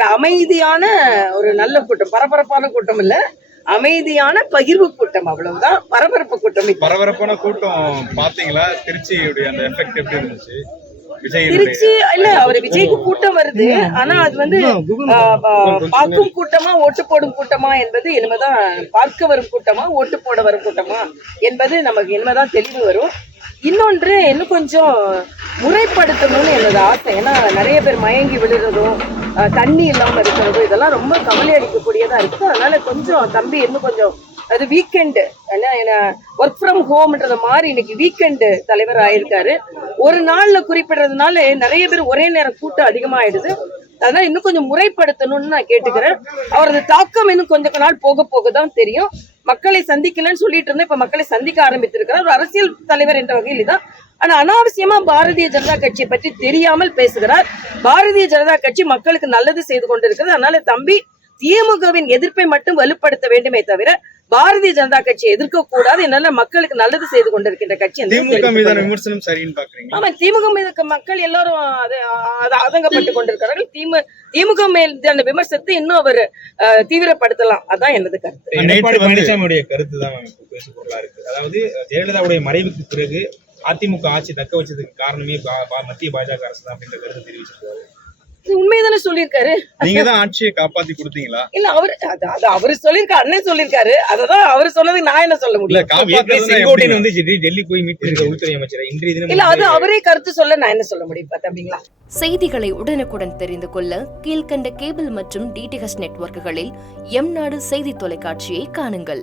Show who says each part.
Speaker 1: ஒரு அமைதியான ஒரு நல்ல கூட்டம் பரபரப்பான கூட்டம் இல்ல. அமைதியான பகிர்வு கூட்டம் அவ்வளவுதான். பரபரப்பு கூட்டம்.
Speaker 2: பரபரப்பான கூட்டம் பாத்தீங்களா திருச்சியுடைய அந்த எஃபெக்ட் எப்படி இருந்துச்சு? விஜய்
Speaker 1: திருச்சி இல்ல அவர் விஜய்க்கு கூட்டம் வருது. ஆனா அது வந்து பார்க்கும் கூட்டமா ஓட்டு போடும் கூட்டமா என்பது இனிமேதான் பார்க்க வரும் கூட்டமா ஓட்டு போட வரும் கூட்டமா என்பது நமக்கு இனிமேதான் தெளிவு வரும். இன்னொன்று இன்னும் கொஞ்சம் முறைப்படுத்தணும்னு எனது ஆசை. ஏன்னா நிறைய பேர் மயங்கி விழுறதும் தண்ணி இல்லாம இருக்கிறது. இதெல்லாம் ரொம்ப கவலை அளிக்கக்கூடியதாக இருக்கு. அதனால கொஞ்சம் தம்பி இன்னும் கொஞ்சம் அது வீக்கெண்டு ஏன்னா ஒர்க் ஃப்ரம் ஹோம்ன்றத மாதிரி இன்னைக்கு வீக்கெண்டு தலைவர் ஆயிருக்காரு. ஒரு நாள்ல குறிப்பிடுறதுனால நிறைய பேர் ஒரே நேரம் கூட்டம் அதிகமாயிடுது. அதனால் இன்னும் கொஞ்சம் முறைப்படுத்தணும்னு நான் கேட்டுக்கிறேன். அவரது தாக்கம் இன்னும் கொஞ்ச நாள் போக போக தான் தெரியும். மக்களை சந்திக்கலன்னு சொல்லிட்டு இருந்தேன். இப்ப மக்களை சந்திக்க ஆரம்பித்திருக்கிறார். ஒரு அரசியல் தலைவர் என்ற வகையில் தான் ஆனா அனாவசியமா பாரதிய ஜனதா கட்சியை பற்றி தெரியாமல் பேசுகிறார். பாரதிய ஜனதா கட்சி மக்களுக்கு நல்லது செய்து கொண்டிருக்கிறது. அதனால தம்பி திமுகவின் எதிர்ப்பை மட்டும் வலுப்படுத்த வேண்டுமே தவிர பாரதிய ஜனதா கட்சியை எதிர்க்க கூடாது என்னால மக்களுக்கு நல்லது செய்து கொண்டிருக்கின்ற கட்சி
Speaker 2: திமுக மீதான. விமர்சனம் சரின்னு பாக்குறீங்க.
Speaker 1: ஆமா திமுக மீது இருக்க மக்கள் எல்லாரும் அது அது ஆதங்கப்பட்டு கொண்டிருக்கிறார்கள். திமு திமுக மீதான விமர்சனத்தை இன்னும் அவர் தீவிரப்படுத்தலாம். அதான் எனது கருத்து.
Speaker 3: பழனிசாமியுடைய கருத்து தான் இப்போ பேசு பொருளா இருக்கு. அதாவது ஜெயலலிதாவுடைய மறைவுக்கு பிறகு அதிமுக ஆட்சி தக்க வச்சதுக்கு காரணமே மத்திய பாஜக அரசு தான் அப்படின்ற கருத்து தெரிவிச்சிருக்காரு.
Speaker 1: உண்மைதானே சொல்லியிருக்காரு?
Speaker 2: நீங்க தான் ஆட்சியை காப்பாத்தி கொடுத்தீங்களா?
Speaker 1: இல்ல அவர் அது அவரு சொல்லியிருக்காரு அண்ணன் சொல்லியிருக்காரு. அததான் அவர் சொன்னதுக்கு நான் என்ன சொல்ல முடியும்?
Speaker 3: செங்கோட்டையன்
Speaker 2: எப்படி?
Speaker 3: வந்து டெல்லி- போய் மீட் பண்ணிருக்க உள்துறை அமைச்சர் இன்றைய தினம்
Speaker 1: இல்ல அது அவரே கருத்து சொல்ல நான் என்ன சொல்ல முடியும் தம்பிங்களா
Speaker 4: செய்திகளை உடனுக்குடன் தெரிந்து கொள்ள கீழ்க்கண்ட கேபிள் மற்றும் டிடிஹெச் நெட்வொர்க்குகளில் எம் நாடு செய்தி தொலைக்காட்சியை காணுங்கள்.